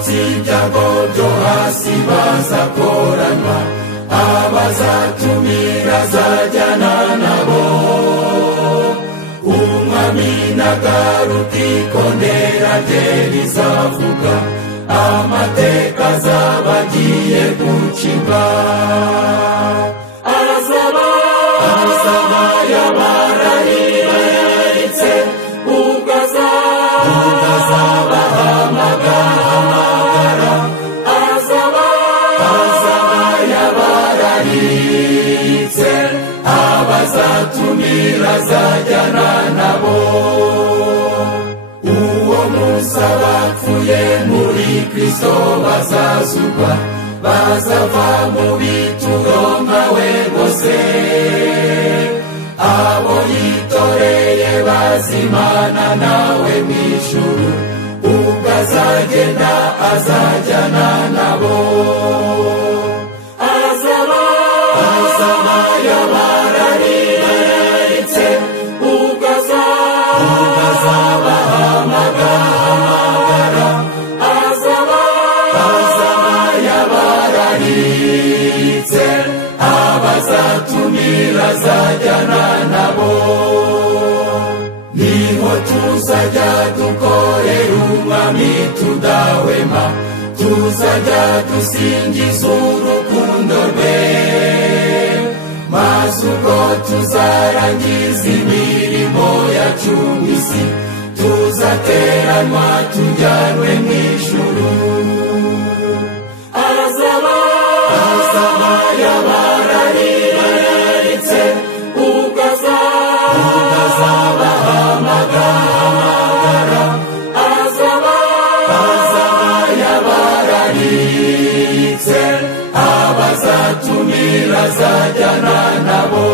barokotse ibyago byo hasi bazakoranwa, abazatumira azajyana nabo. Umwami nagaruka ikondera rye rizavuga, amateka azaba agiye gucibwa. Azaba yabarahiraritse, ubwo azabahamagara. Azaba yabarahiraritse, abazatumira azajyana nabo. Uwo munsi abapfuye muri Kristo bazazurwa, bazava mu bituro nkawe bose. Abo yitoreye bazimana nawe mw'ijuru, ubwo azagenda azajyana nabo. Azaba yabarahiraritse, ubwo azabahamagara. Azaba yabarahiraritse, abazatumira azajyana nabo. Niho tuzajya dukorera umwami tudahwema, tuzajya dusingiza urukundo rwe. Maze ubwo tuzarangiza imirimo yacu mw'isi, tuzateranwa tujyanwe mw'ijuru. Azaba yabarahiraritse, ubwo azabahamagara. Azaba yabarahiraritse, abazatumira azajyana nabo.